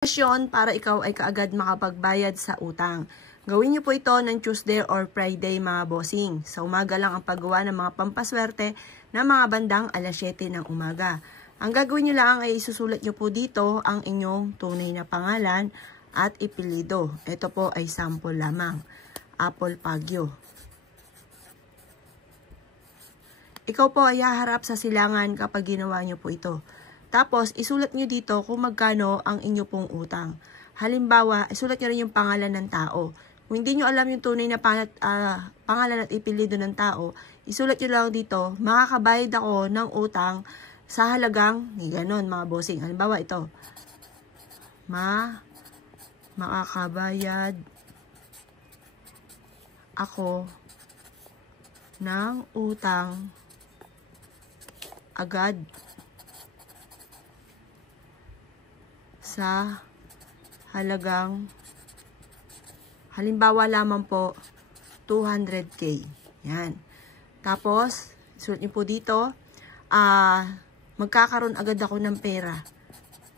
Para ikaw ay kaagad makapagbayad sa utang. Gawin niyo po ito ng Tuesday or Friday mga bossing. Sa umaga lang ang paggawa ng mga pampaswerte na mga bandang alas 7 ng umaga. Ang gagawin niyo lang ay isusulat niyo po dito ang inyong tunay na pangalan at ipilido. Ito po ay sample lamang. Apple Pagyo. Ikaw po ay haharap sa silangan kapag ginawa niyo po ito. Tapos, isulat nyo dito kung magkano ang inyo pong utang. Halimbawa, isulat nyo rin yung pangalan ng tao. Kung hindi nyo alam yung tunay na pangalan at ipilido ng tao, isulat nyo lang dito, makakabayad ako ng utang sa halagang, ganon mga bossing. Halimbawa ito, makakabayad ako ng utang agad sa halagang, halimbawa lamang po, 200k. Yan. Tapos, sulat niyo po dito, magkakaroon agad ako ng pera.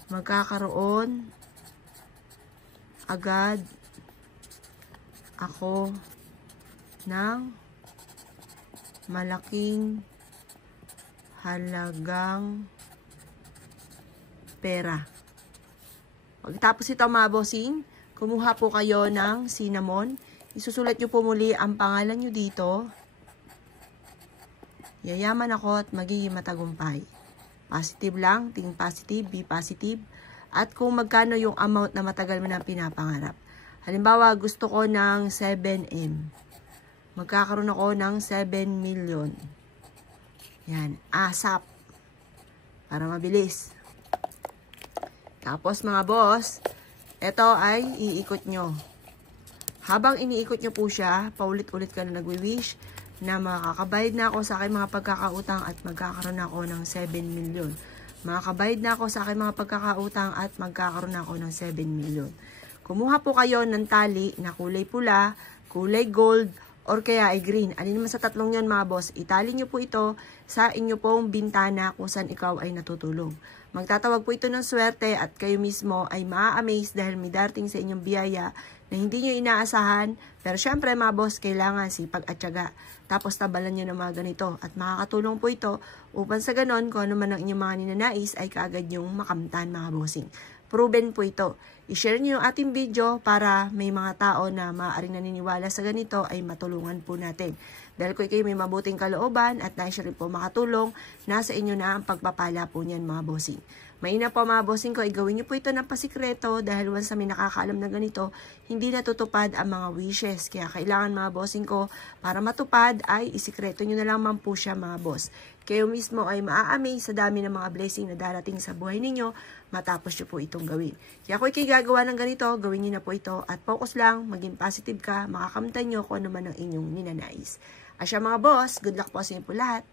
Magkakaroon agad ako ng malaking halagang pera. Pagkatapos ito mga bossing, kumuha po kayo ng cinnamon. Isusulat nyo po muli ang pangalan nyo dito. Yayaman ako at magiging matagumpay. Positive lang, think positive, be positive. At kung magkano yung amount na matagal mo na pinapangarap. Halimbawa, gusto ko ng 7M. Magkakaroon ako ng 7 million. Yan, ASAP. Para mabilis. Tapos mga boss, ito ay iikot nyo. Habang iniikot nyo po siya, paulit-ulit ka na nagwi-wish na makakabayad na ako sa aking mga pagkakautang at magkakaroon ako ng 7 million. Makakabayad na ako sa aking mga pagkakautang at magkakaroon ako ng 7 million. Kumuha po kayo ng tali na kulay pula, kulay gold, or kaya ay green. Alin naman sa tatlong yon mga boss, itali nyo po ito sa inyo pong bintana kung saan ikaw ay natutulog. Magtatawag po ito ng swerte at kayo mismo ay maa-amaze dahil may darating sa inyong biyaya na hindi nyo inaasahan. Pero syempre mga boss, kailangan sipag at tiyaga. Tapos tabalan nyo ng mga ganito. At makakatulong po ito upang sa ganon, kung ano man ang inyong mga ninanais ay kaagad yung makamtan mga bossing. Proven po ito. I-share nyo yung ating video para may mga tao na maaaring naniniwala sa ganito ay matulungan po natin. Dahil kung kayo may mabuting kalooban at nais rin po makatulong, nasa inyo na ang pagpapala po niyan mga bossing. Maina po mga bossing ko, gawin nyo po ito ng pasikreto dahil once na may nakakaalam na ganito, hindi natutupad ang mga wishes. Kaya kailangan mga bossing ko, para matupad ay isikreto nyo na lamang po siya mga boss. Kayo mismo ay maa-amaze sa dami ng mga blessing na darating sa buhay ninyo matapos nyo po itong gawin. Kaya kung kayo gagawa ng ganito, gawin nyo na po ito at focus lang, maging positive ka, makakamtan nyo kung ano man ang inyong ninanais. Asya mga boss, good luck po sa inyo po lahat.